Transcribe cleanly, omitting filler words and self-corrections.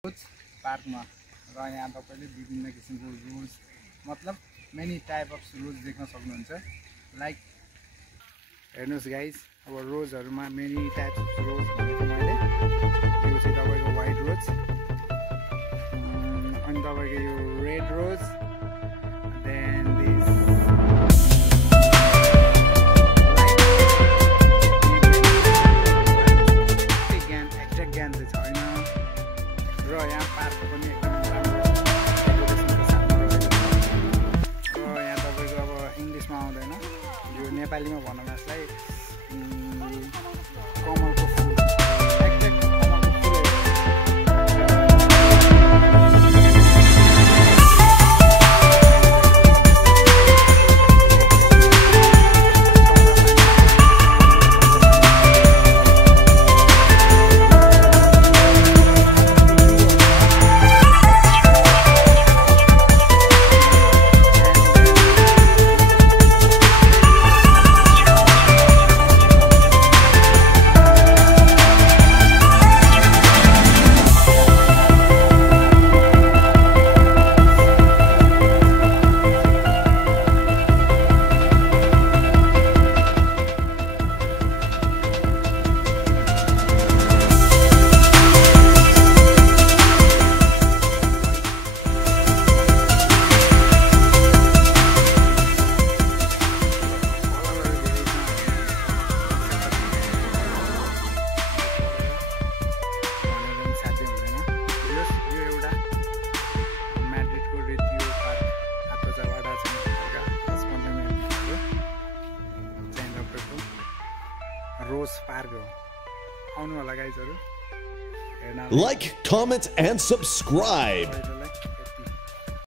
रोज पार्कमा र यहाँ तपाईले विभिन्न किसिमको रोज मतलब मेनी टाइप अफ रोज देख्न सक्नुहुन्छ। लाइक हेर्नुस् गाइज, अब रोजहरुमा मेनी टाइप्स अफ रोज भनेको मैले यो चाहिँ तपाईको व्हाइट रोज अनि तपाईको यो red rose then this exact ज्ञान चाहिँ छैन र यहाँ पार्क पनि एकदम राम्रो डेकोरेसनको साथमा रहेको छ र यहाँ तपाईको अब इङ्ग्लिसमा आउँदैन, यो नेपालीमा भनौँ यसलाई कमलको फुल एक्ज्याक्ट कमलको फुल रोज पार्क हो। आउनु होला गाइजहरु हेर्न। Like, comment and subscribe.